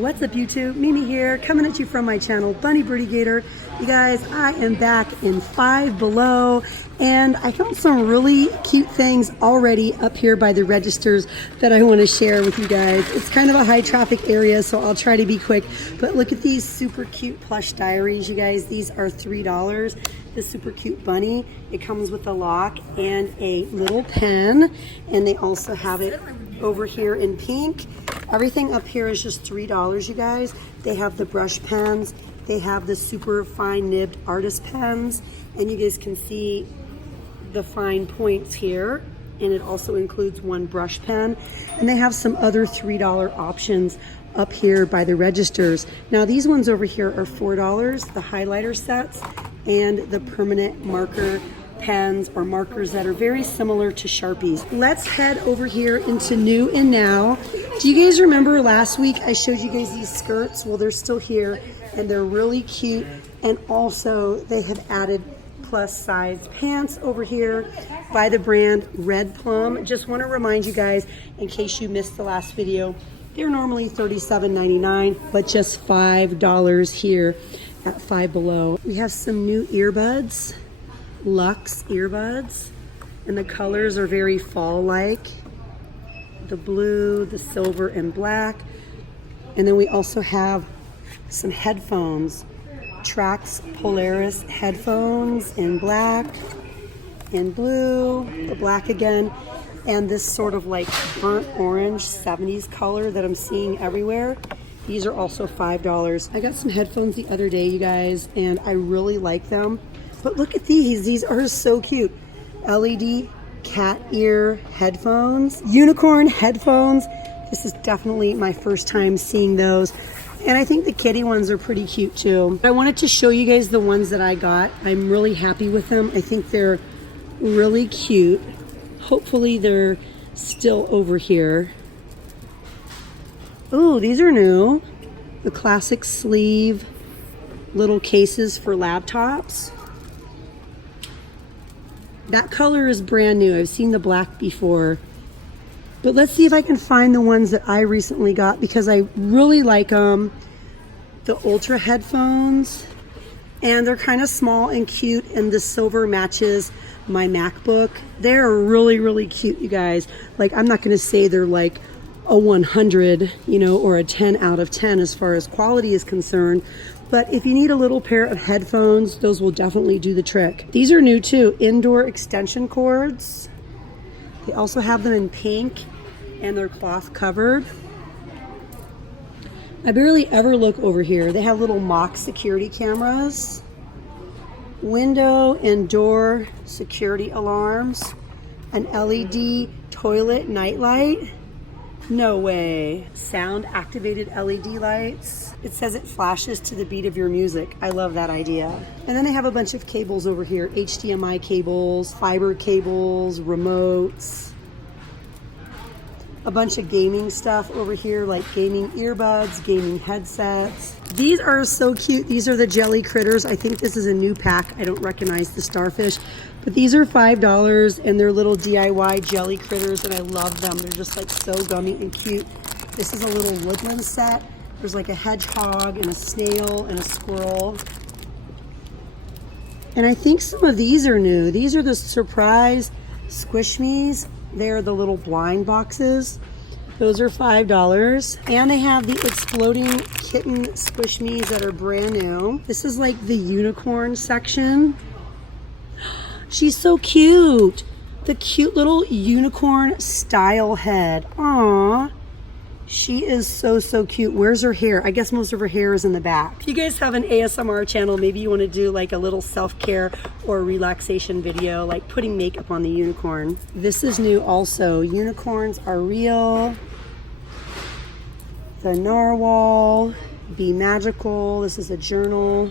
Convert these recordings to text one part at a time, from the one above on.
What's up YouTube? Mimi here, coming at you from my channel, Bunny Birdy Gator. You guys, I am back in Five Below, and I found some really cute things already up here by the registers that I want to share with you guys. It's kind of a high traffic area, so I'll try to be quick, but look at these super cute Plush Diaries, you guys. These are $3. This super cute bunny. It comes with a lock and a little pen, and they also have it over here in pink. Everything up here is just $3, you guys. They have the brush pens. They have the super fine nibbed artist pens, and you guys can see the fine points here. And it also includes one brush pen. And they have some other $3 options up here by the registers. Now these ones over here are $4, the highlighter sets and the permanent marker pens or markers that are very similar to Sharpies. Let's head over here into New and Now. Do you guys remember last week I showed you guys these skirts? Well, they're still here and they're really cute, and also they have added plus size pants over here by the brand Red Plum. Just want to remind you guys, in case you missed the last video, they're normally $37.99, but just $5 here at Five Below. We have some new earbuds, Luxe earbuds, and the colors are very fall-like. The blue, the silver, and black. And then we also have some headphones, Trax Polaris headphones in black and blue, the black again, and this sort of like burnt orange 70s color that I'm seeing everywhere. These are also $5. I got some headphones the other day, you guys, and I really like them. But look at these. These are so cute. LED cat ear headphones, unicorn headphones. This is definitely my first time seeing those. And I think the kitty ones are pretty cute too. I wanted to show you guys the ones that I got. I'm really happy with them. I think they're really cute. Hopefully they're still over here. Oh, these are new. The classic sleeve little cases for laptops. That color is brand new. I've seen the black before. But let's see if I can find the ones that I recently got, because I really like them. The Ultra headphones. And they're kind of small and cute, and the silver matches my MacBook. They're really, really cute, you guys. Like, I'm not going to say they're like a 100, you know, or a 10 out of 10 as far as quality is concerned. But if you need a little pair of headphones, those will definitely do the trick. These are new too, indoor extension cords. They also have them in pink, and they're cloth covered. I barely ever look over here. They have little mock security cameras, window and door security alarms, an LED toilet nightlight. No way. Sound activated LED lights. It says it flashes to the beat of your music. I love that idea. And then they have a bunch of cables over here. HDMI cables, fiber cables, remotes. A bunch of gaming stuff over here, like gaming earbuds, gaming headsets. These are so cute. These are the jelly critters. I think this is a new pack. I don't recognize the starfish, but these are $5, and they're little DIY jelly critters, and I love them. They're just like so gummy and cute. This is a little woodland set. There's like a hedgehog and a snail and a squirrel. And I think some of these are new. These are the surprise Squish Me's. They're the little blind boxes. Those are $5. And they have the exploding kitten Squish Me's that are brand new. This is like the unicorn section. She's so cute. The cute little unicorn style head. Aww. She is so, so cute. Where's her hair? I guess most of her hair is in the back. If you guys have an ASMR channel, maybe you want to do like a little self-care or relaxation video, like putting makeup on the unicorn. This is new also. Unicorns are real. The narwhal. Be magical. This is a journal.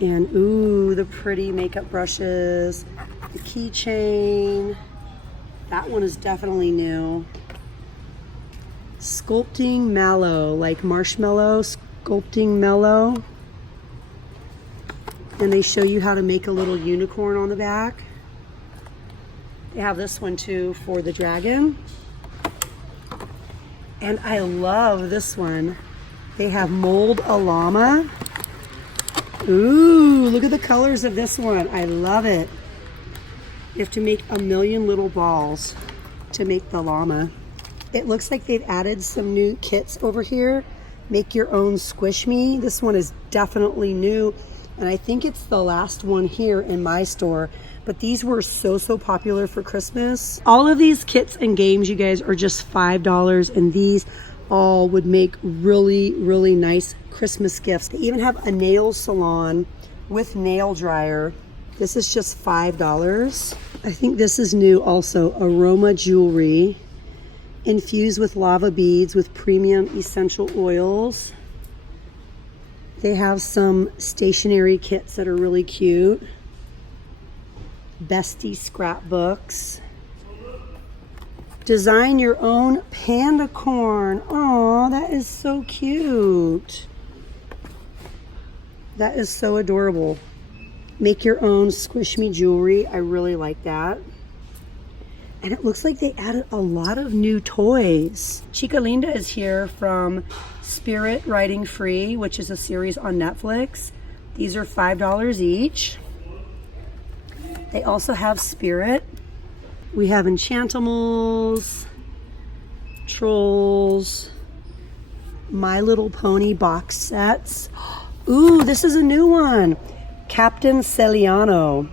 And ooh, the pretty makeup brushes. The keychain. That one is definitely new. Sculpting mallow, like marshmallow, sculpting mellow. And they show you how to make a little unicorn on the back. They have this one too for the dragon. And I love this one. They have mold llama. Ooh, look at the colors of this one. I love it. You have to make a million little balls to make the llama. It looks like they've added some new kits over here. Make your own Squish Me. This one is definitely new, and I think it's the last one here in my store. But these were so popular for Christmas. All of these kits and games, you guys, are just $5, and these all would make really nice Christmas gifts. They even have a nail salon with nail dryer. This is just $5. I think this is new also. Aroma jewelry infused with lava beads with premium essential oils. They have some stationery kits that are really cute. Bestie scrapbooks. Design your own panda corn. Oh, that is so cute. That is so adorable. Make your own Squish Me jewelry. I really like that. And it looks like they added a lot of new toys. Chica Linda is here from Spirit Riding Free, which is a series on Netflix. These are $5 each. They also have Spirit. We have Enchantimals, Trolls, My Little Pony box sets. Ooh, this is a new one. Captain Celiano.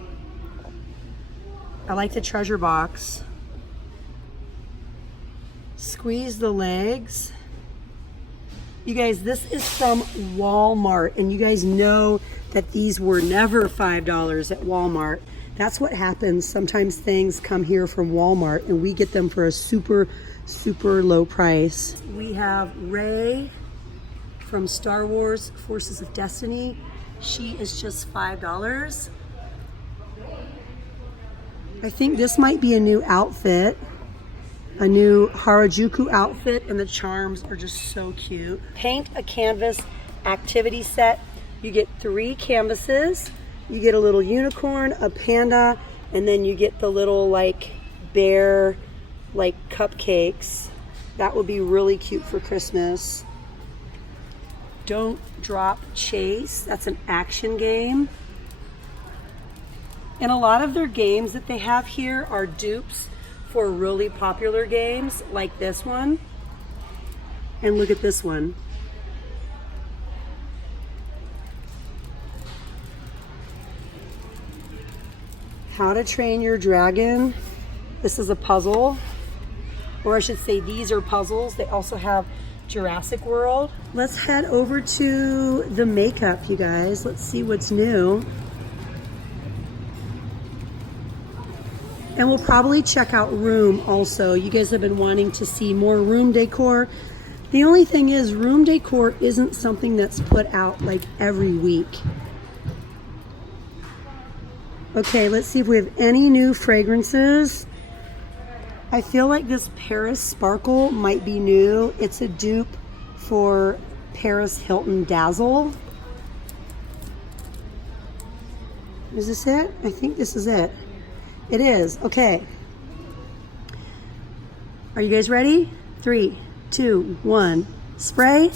I like the treasure box. Squeeze the legs. You guys, this is from Walmart, and you guys know that these were never $5 at Walmart. That's what happens. Sometimes things come here from Walmart and we get them for a super low price. We have Rey from Star Wars Forces of Destiny. She is just $5. I think this might be a new outfit. A new Harajuku outfit, and the charms are just so cute. Paint a canvas activity set. You get 3 canvases. You get a little unicorn, a panda, and then you get the little like bear like cupcakes. That would be really cute for Christmas. Don't Drop Chase. That's an action game. And a lot of their games that they have here are dupes for really popular games like this one. And look at this one. How to Train Your Dragon. This is a puzzle, or I should say these are puzzles. They also have Jurassic World. Let's head over to the makeup, you guys. Let's see what's new. And we'll probably check out room also. You guys have been wanting to see more room decor. The only thing is, room decor isn't something that's put out like every week. Okay, let's see if we have any new fragrances. I feel like this Paris Sparkle might be new. It's a dupe for Paris Hilton Dazzle. Is this it? I think this is it. It is. Okay. Are you guys ready? 3, 2, 1. Spray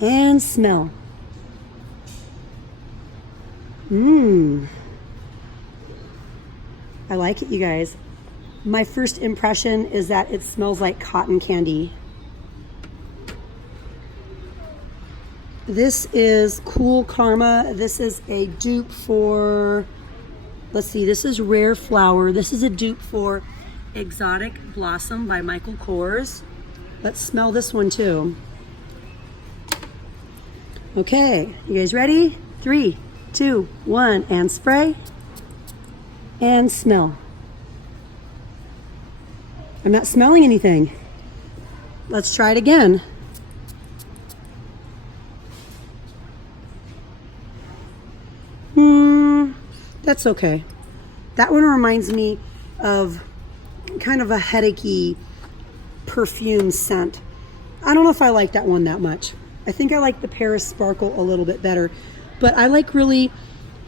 and smell. I like it, you guys. My first impression is that it smells like cotton candy. This is Cool Karma. This is a dupe for, let's see, this is Rare Flower. This is a dupe for Exotic Blossom by Michael Kors. Let's smell this one too. Okay, you guys ready? 3, 2, 1, and spray and smell. I'm not smelling anything. Let's try it again. That's okay. That one reminds me of kind of a headachy perfume scent. I don't know if I like that one that much. I think I like the Paris Sparkle a little bit better. But I like really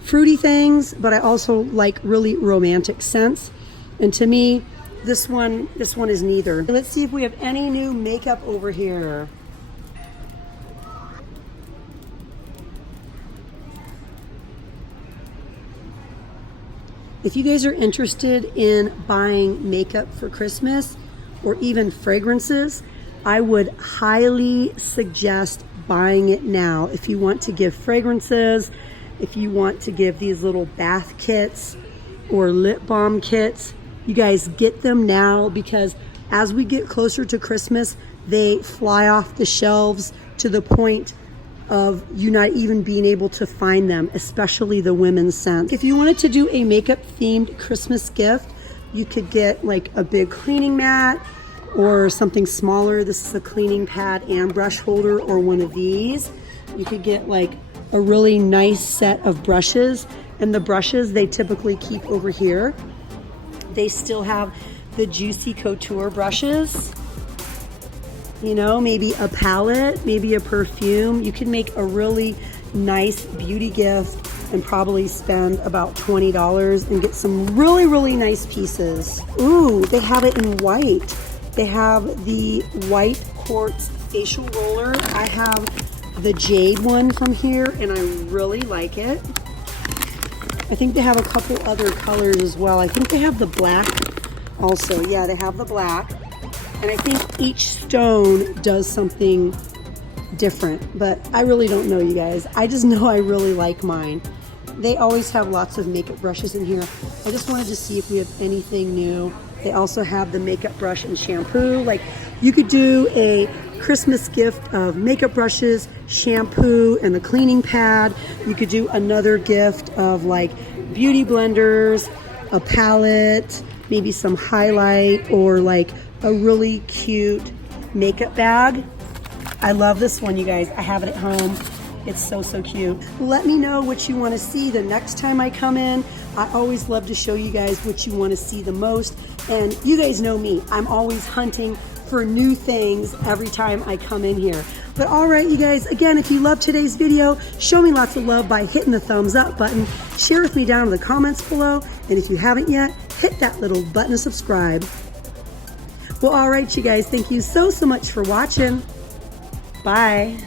fruity things, but I also like really romantic scents. And to me, This one is neither. Let's see if we have any new makeup over here. If you guys are interested in buying makeup for Christmas or even fragrances, I would highly suggest buying it now. If you want to give fragrances, if you want to give these little bath kits or lip balm kits, you guys get them now, because as we get closer to Christmas, they fly off the shelves to the point of you not even being able to find them, especially the women's scents. If you wanted to do a makeup themed Christmas gift, you could get like a big cleaning mat or something smaller. This is a cleaning pad and brush holder, or one of these. You could get like a really nice set of brushes, and the brushes they typically keep over here. They still have the Juicy Couture brushes. You know, maybe a palette, maybe a perfume. You can make a really nice beauty gift and probably spend about $20 and get some really, really nice pieces. Ooh, they have it in white. They have the white quartz facial roller. I have the jade one from here, and I really like it. I think they have a couple other colors as well. I think they have the black also. Yeah, they have the black. And I think each stone does something different, but I really don't know, you guys. I just know I really like mine. They always have lots of makeup brushes in here. I just wanted to see if we have anything new. They also have the makeup brush and shampoo. Like, you could do a Christmas gift of makeup brushes, shampoo, and a cleaning pad. You could do another gift of like beauty blenders, a palette, maybe some highlight, or like a really cute makeup bag. I love this one, you guys. I have it at home. It's so, so cute. Let me know what you want to see the next time I come in. I always love to show you guys what you want to see the most. And you guys know me. I'm always hunting for new things every time I come in here. But all right, you guys, again, if you love today's video, show me lots of love by hitting the thumbs up button. Share with me down in the comments below. And if you haven't yet, hit that little button to subscribe. Well, all right, you guys, thank you so, so much for watching. Bye.